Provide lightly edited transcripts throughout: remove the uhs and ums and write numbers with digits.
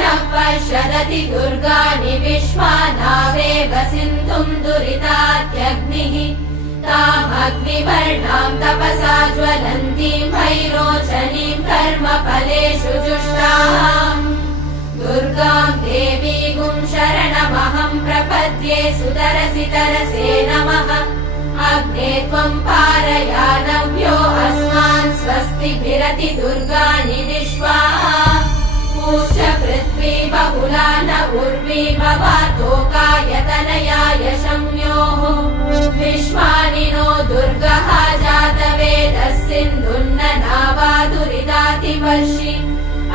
नः पश्यदति दुर्गाणि विश्वानावेव सिन्धुम् दुरितात्यग्निः तामग्निवर्णाम् तपसा ज्वलन्तीम् भैरोचनीम् कर्मफलेषु जुष्टाम् दुर्गाम् देवीगुम् शरणमहम् प्रपद्ये सुतरसि तरसे नमः अग्ने त्वम् पारयानव्यो अस्मान् स्वस्तिभिरति दुर्गाणि विश्वाः पूष्य पृथ्वी बहुला न उर्वी भवातोकायतनयाय शम्योः विश्वानि नो दुर्गः जातवेदः सिन्धुन्न नावादुरिदातिवर्षि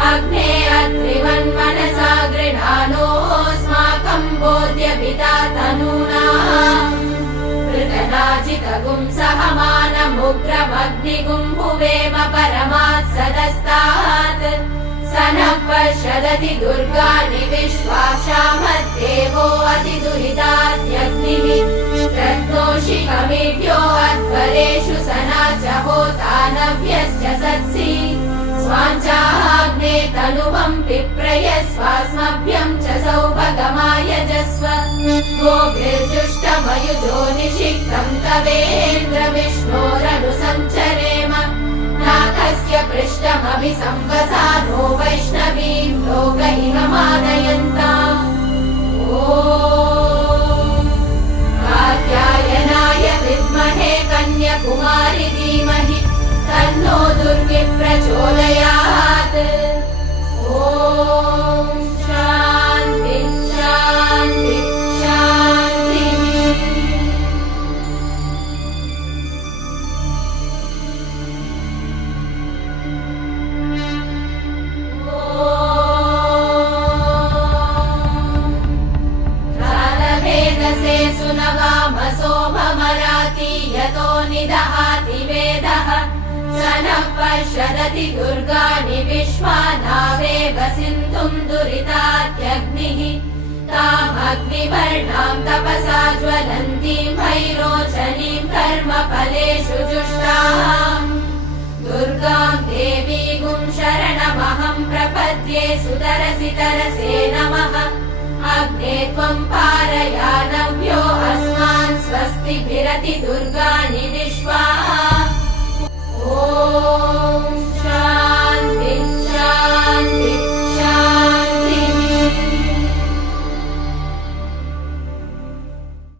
अग्ने अत्रिवन्मनसा गृणानोऽस्माकम् बोध्यभिता तनूना पृतनाजितगुम् सहमानमुग्रमग्निगुम् भुवेम परमात् सदस्तात् स नः पश्यदति दुर्गाणि विश्वाक्षामद्देवो अतिदुरितात्यग्निः रत्नोषिकमिभ्यो अध्वरेषु सना च होतानव्यश्च सत्सि स्वाञ्चाग्ने तनुवम् पिप्रयस्वास्मभ्यम् च सौभगमायजस्व गोभिर्जुष्टमयुजो निषिक्तम् तवेन्द्र विष्णोरनुसञ्चरेम नाकस्य पृष्ठमभिसंवसानो वैष्णवीम् लोकैकमानयन्ताम् ॐ कात्यायनाय विद्महे कन्याकुमारि धीमहि तन्नो दुर्गिः प्रचोदयात् ॐ शान्ति शान्ति शान्तिः रालभेदसे सुनवामसो भमराति यतो निदहाति वेदः स नः पश्यदति दुर्गाणि विश्वानावेव सिन्धुम् दुरितात्यग्निः तामग्निवर्णाम् तपसा ज्वलन्तीम् भैरोचनीम् कर्मफलेषु जुष्टाम् दुर्गाम् देवीगुम् शरणमहम् प्रपद्ये सुतरसि तरसे नमः अग्ने त्वम् पारयानव्यो अस्मान् स्वस्तिभिरति दुर्गाणि विश्वाः ॐ